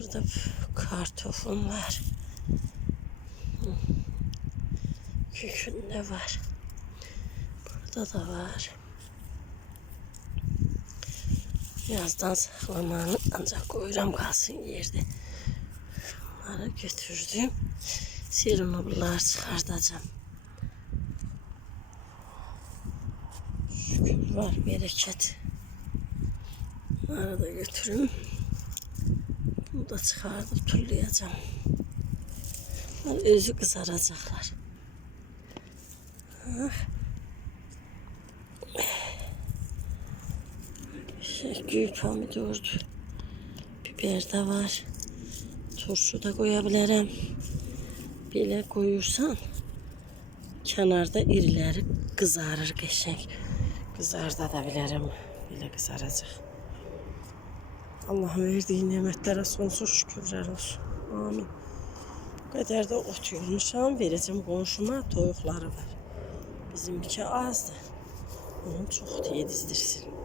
Burada kartofum var. Kükün de var. Burada da var. Yazdan saklamanı ancak koyuram kalsın yerde. Bunları götürdüm. Sirunublar çıkartacağım. Şükür var, bereket. Bunları da götürün. Bunu da çıkartıp turlayacağım. Bunlar özü kızaracaklar. Gül pomidordu. Biber de var. Turşu da koyabilirim. Böyle koyursan kenarda irileri kızarır geçecek. Kızartabilirim. Böyle kızaracak. Allah'ın verdiği nimetlere sonsuz şükürler olsun. Amin. Bu kadar da ot yolmuşam. Vereceğim komşuma, toyuqları var. Bizimki azdı. Onun çok yedizdirsin.